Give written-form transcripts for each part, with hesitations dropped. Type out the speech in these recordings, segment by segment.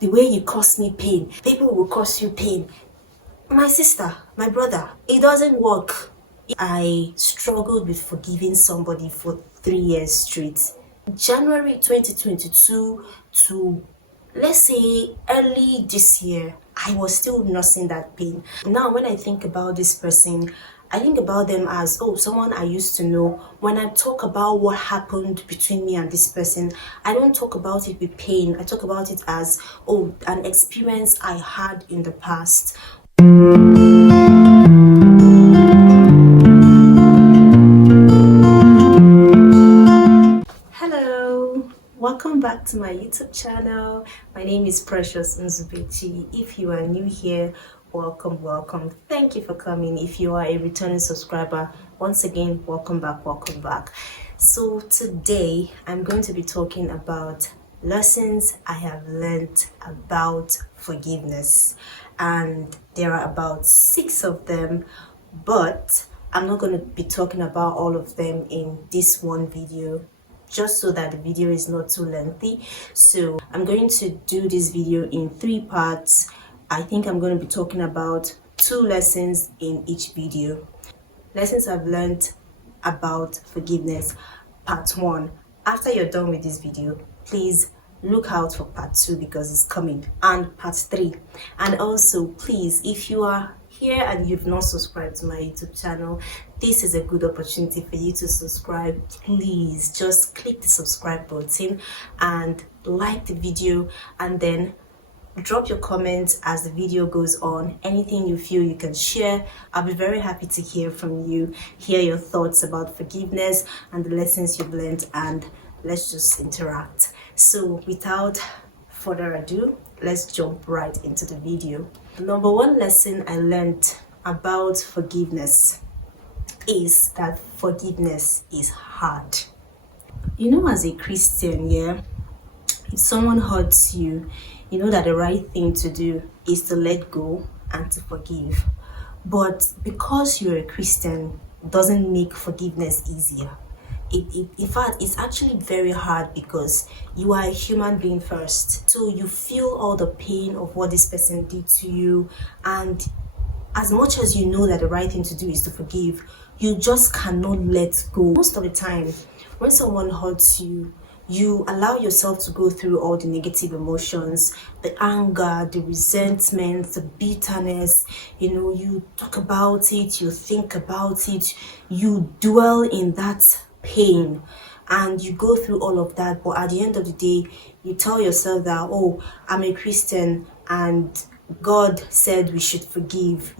The way you cause me pain, people will cause you pain. My sister, my brother, it doesn't work. I struggled with forgiving somebody for 3 years straight. January 2022 to, let's say, early this year, I was still nursing that pain. Now, when I think about this person, I think about them as, oh, someone I used to know. When I talk about what happened between me and this person, I don't talk about it with pain. I talk about it as, oh, an experience I had in the past. Hello, welcome back to my YouTube channel. My name is Precious Nzubechi. If you are new here, welcome. Thank you for coming. If you are a returning subscriber, once again, welcome back. So today I'm going to be talking about lessons I have learned about forgiveness, and there are about 6 of them, but I'm not going to be talking about all of them in this one video, just so that the video is not too lengthy. So I'm going to do this video in 3 parts. I think I'm going to be talking about 2 lessons in each video. Lessons I've learned about forgiveness, part 1. After you're done with this video, please look out for part 2 because it's coming, and part 3. And also, please, if you are here and you've not subscribed to my YouTube channel, this is a good opportunity for you to subscribe. Please just click the subscribe button and like the video, and then drop your comments as the video goes on. Anything you feel you can share, I'll be very happy to hear from you, hear your thoughts about forgiveness and the lessons you've learned, and let's just interact. So without further ado, let's jump right into the video. Number 1 lesson I learned about forgiveness is that forgiveness is hard. You know, as a Christian, if someone hurts you, you know that the right thing to do is to let go and to forgive. But because you're a Christian doesn't make forgiveness easier. In fact, it's actually very hard because you are a human being first. So you feel all the pain of what this person did to you, and as much as you know that the right thing to do is to forgive, you just cannot let go. Most of the time, when someone hurts you, you allow yourself to go through all the negative emotions, the anger, the resentment, the bitterness. You talk about it, you think about it, you dwell in that pain, and you go through all of that. But at the end of the day, you tell yourself that, oh, I'm a Christian and God said we should forgive,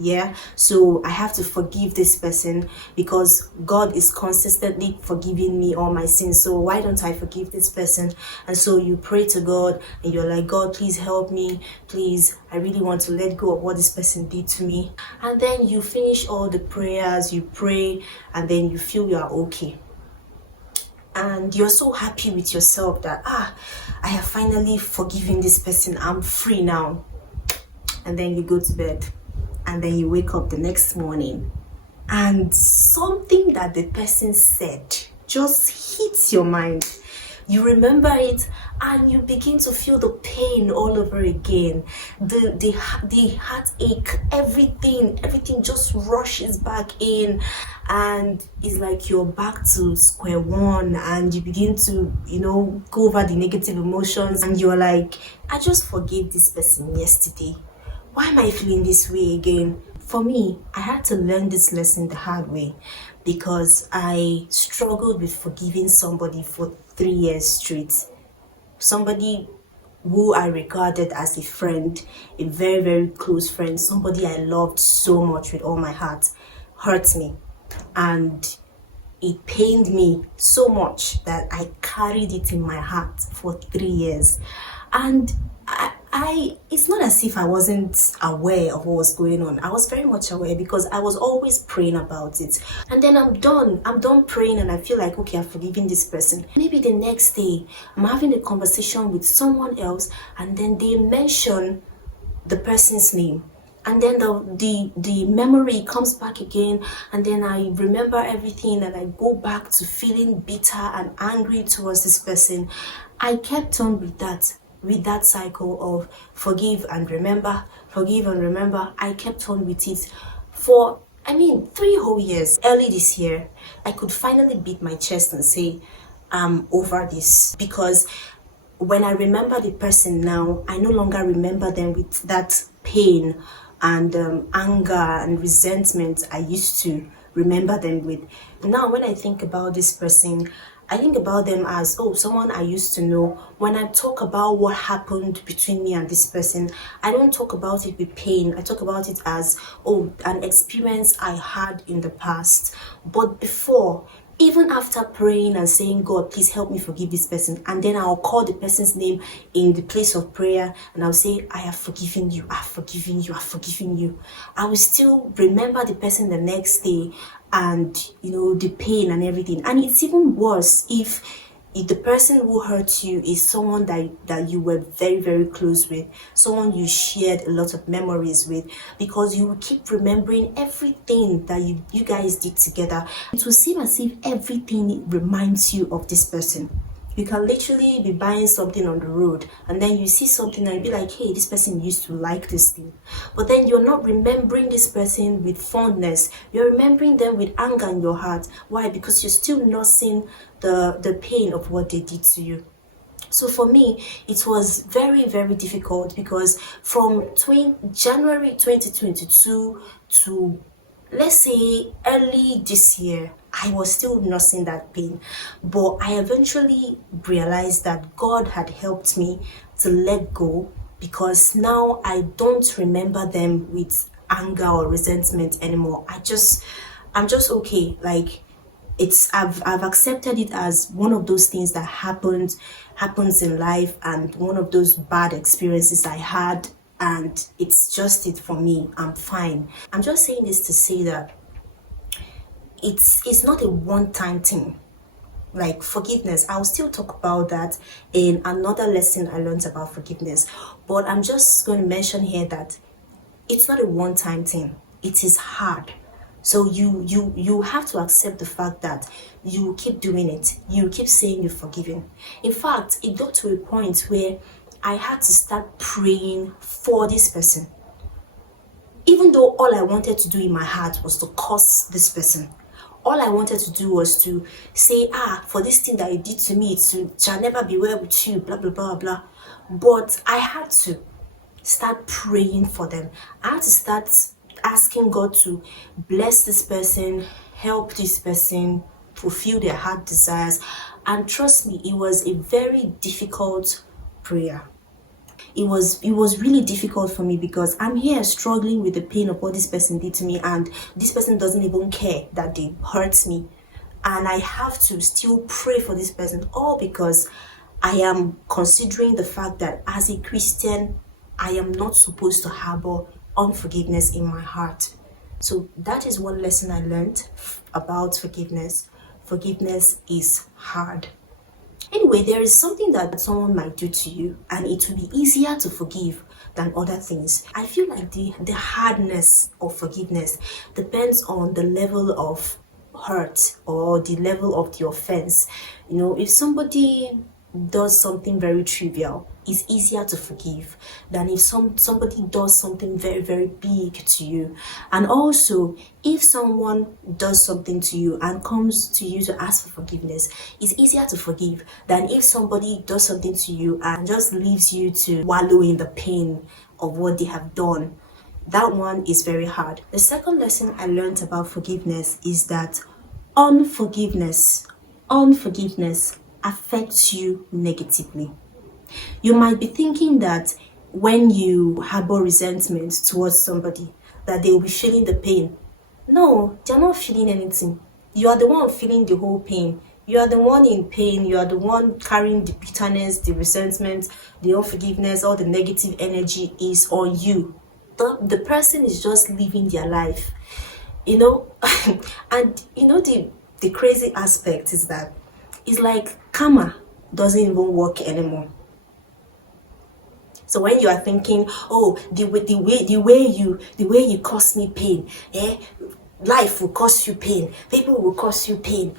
so I have to forgive this person because God is consistently forgiving me all my sins, so why don't I forgive this person? And so you pray to God and you're like, God, please help me, please, I really want to let go of what this person did to me. And then you finish all the prayers, you pray, and then you feel you're okay, and you're so happy with yourself that I have finally forgiven this person, I'm free now. And then you go to bed, and then you wake up the next morning, and something that the person said just hits your mind. You remember it, and you begin to feel the pain all over again. The heartache, everything just rushes back in, and it's like you're back to square one, and you begin to go over the negative emotions, and you're like, I just forgave this person yesterday. Why am I feeling this way again? For me, I had to learn this lesson the hard way because I struggled with forgiving somebody for 3 years straight. Somebody who I regarded as a friend, a very, very close friend, somebody I loved so much with all my heart, hurt me. And it pained me so much that I carried it in my heart for 3 years. And it's not as if I wasn't aware of what was going on. I was very much aware because I was always praying about it. And then I'm done praying, and I feel like, okay, I've forgiven this person. Maybe the next day I'm having a conversation with someone else, and then they mention the person's name, and then the memory comes back again, and then I remember everything, and I go back to feeling bitter and angry towards this person. I kept on with that with that cycle of forgive and remember, forgive and remember. I kept on with it for 3 whole years. Early this year, I could finally beat my chest and say I'm over this, because when I remember the person now, I no longer remember them with that pain and anger and resentment I used to remember them with. Now, when I think about this person, I think about them as, oh, someone I used to know. When I talk about what happened between me and this person, I don't talk about it with pain. I talk about it as, oh, an experience I had in the past. But before, even after praying and saying, God, please help me forgive this person, and then I'll call the person's name in the place of prayer and I'll say, I have forgiven you, I've forgiven you, I've forgiven you, I will still remember the person the next day, and the pain and everything. And it's even worse if the person who hurt you is someone that you were very, very close with, someone you shared a lot of memories with, because you will keep remembering everything that you guys did together. It will seem as if everything reminds you of this person. You can literally be buying something on the road and then you see something and you be like, hey, this person used to like this thing. But then you're not remembering this person with fondness. You're remembering them with anger in your heart. Why? Because you're still nursing the pain of what they did to you. So for me, it was very, very difficult, because from January 2022 to, let's say, early this year, I was still nursing that pain. But I eventually realized that God had helped me to let go, because now I don't remember them with anger or resentment anymore. I'm just okay. Like, I've accepted it as one of those things that happens in life, and one of those bad experiences I had, and it's just it for me. I'm fine. I'm just saying this to say that it's not a one-time thing. Like forgiveness, I'll still talk about that in another lesson I learned about forgiveness, but I'm just going to mention here that it's not a one-time thing. It is hard. So you have to accept the fact that you keep doing it. You keep saying you're forgiven. In fact, it got to a point where I had to start praying for this person, even though all I wanted to do in my heart was to curse this person. All I wanted to do was to say, for this thing that you did to me, it shall never be well with you, blah, blah, blah, blah. But I had to start praying for them. I had to start asking God to bless this person, help this person, fulfill their heart desires. And trust me, it was a very difficult prayer. It was really difficult for me, because I'm here struggling with the pain of what this person did to me, and this person doesn't even care that they hurt me, and I have to still pray for this person, all because I am considering the fact that as a Christian, I am not supposed to harbor unforgiveness in my heart. So that is one lesson I learned about forgiveness. Forgiveness is hard. Anyway, there is something that someone might do to you, and it will be easier to forgive than other things. I feel like the hardness of forgiveness depends on the level of hurt or the level of the offense. If somebody does something very trivial, it's easier to forgive than if somebody does something very, very big to you. And also, if someone does something to you and comes to you to ask for forgiveness, it's easier to forgive than if somebody does something to you and just leaves you to wallow in the pain of what they have done. That one is very hard. The second lesson I learned about forgiveness is that unforgiveness affects you negatively. You might be thinking that when you harbor resentment towards somebody, that they will be feeling the pain. No, they're not feeling anything. You are the one feeling the whole pain. You are the one in pain. You are the one carrying the bitterness, the resentment, the unforgiveness, all the negative energy is on you. The person is just living their life, and the crazy aspect is that it's like karma doesn't even work anymore. So when you are thinking, oh, the way you cause me pain, life will cause you pain, people will cause you pain.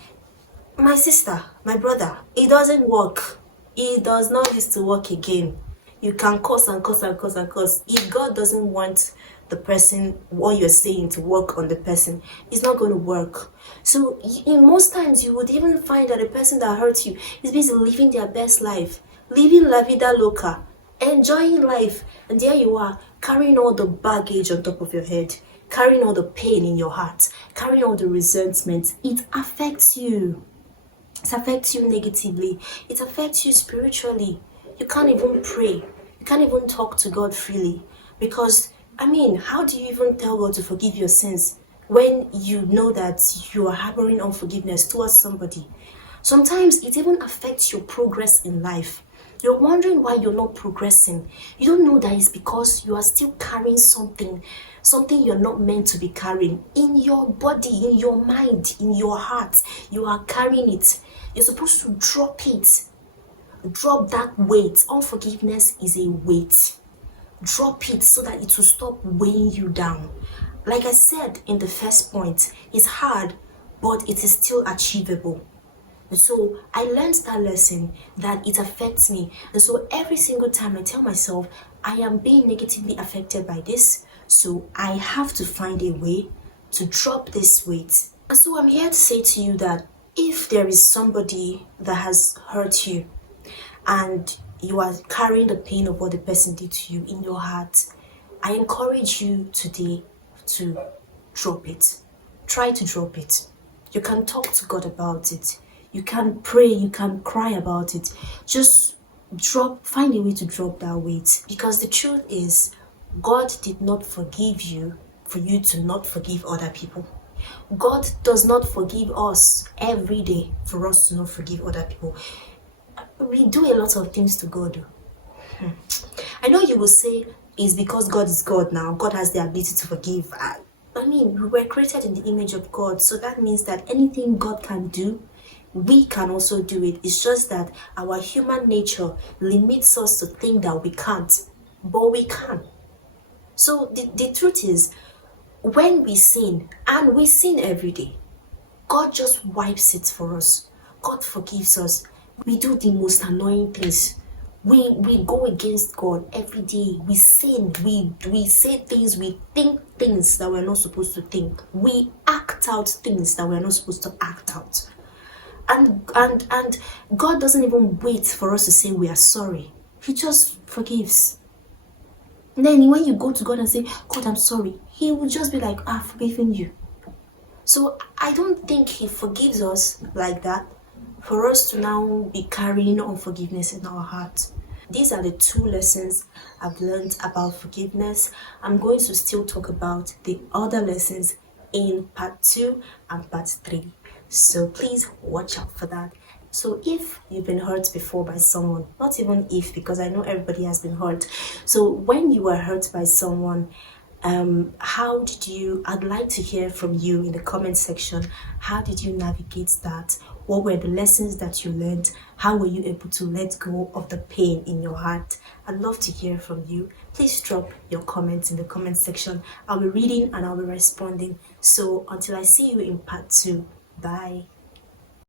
My sister, my brother, it doesn't work. It does not used to work again. You can curse and curse and curse and curse. If God doesn't want the person, what you're saying, to work on the person, it's not going to work. So in most times you would even find that the person that hurt you is busy living their best life, living la vida loca, enjoying life, and there you are carrying all the baggage on top of your head, carrying all the pain in your heart, carrying all the resentment. It affects you. It affects you negatively. It affects you spiritually. You can't even pray. You can't even talk to God freely. Because, how do you even tell God to forgive your sins when you know that you are harboring unforgiveness towards somebody? Sometimes it even affects your progress in life. You're wondering why you're not progressing. You don't know that it's because you are still carrying something you're not meant to be carrying. In your body, in your mind, in your heart, you are carrying it. You're supposed to drop it. Drop that weight. Unforgiveness is a weight. Drop it so that it will stop weighing you down. Like I said in the first point, it's hard, but it is still achievable. So I learned that lesson, that it affects me. And so every single time I tell myself, I am being negatively affected by this, so I have to find a way to drop this weight. And so I'm here to say to you that if there is somebody that has hurt you and you are carrying the pain of what the person did to you in your heart, I encourage you today to drop it. Try to drop it. You can talk to God about it. You can pray, you can cry about it. Just find a way to drop that weight. Because the truth is, God did not forgive you for you to not forgive other people. God does not forgive us every day for us to not forgive other people. We do a lot of things to God. I know you will say it's because God is God now. God has the ability to forgive. We were created in the image of God. So that means that anything God can do, we can also do it. It's just that our human nature limits us to think that we can't, but we can. So the truth is, when we sin, and we sin every day, God just wipes it for us. God forgives us. We do the most annoying things. We go against God every day. We sin. We say things. We think things that we're not supposed to think. We act out things that we're not supposed to act out. And God doesn't even wait for us to say we are sorry. He just forgives. And then when you go to God and say, God, I'm sorry, He will just be like, I've forgiven you. So I don't think He forgives us like that for us to now be carrying unforgiveness in our heart. These are the 2 lessons I've learned about forgiveness. I'm going to still talk about the other lessons in part 2 and part 3. So please watch out for that. So if you've been hurt before by someone, not even if, because I know everybody has been hurt. So when you were hurt by someone, how did you, I'd like to hear from you in the comment section. How did you navigate that? What were the lessons that you learned? How were you able to let go of the pain in your heart? I'd love to hear from you. Please drop your comments in the comment section. I'll be reading and I'll be responding. So until I see you in part 2, bye.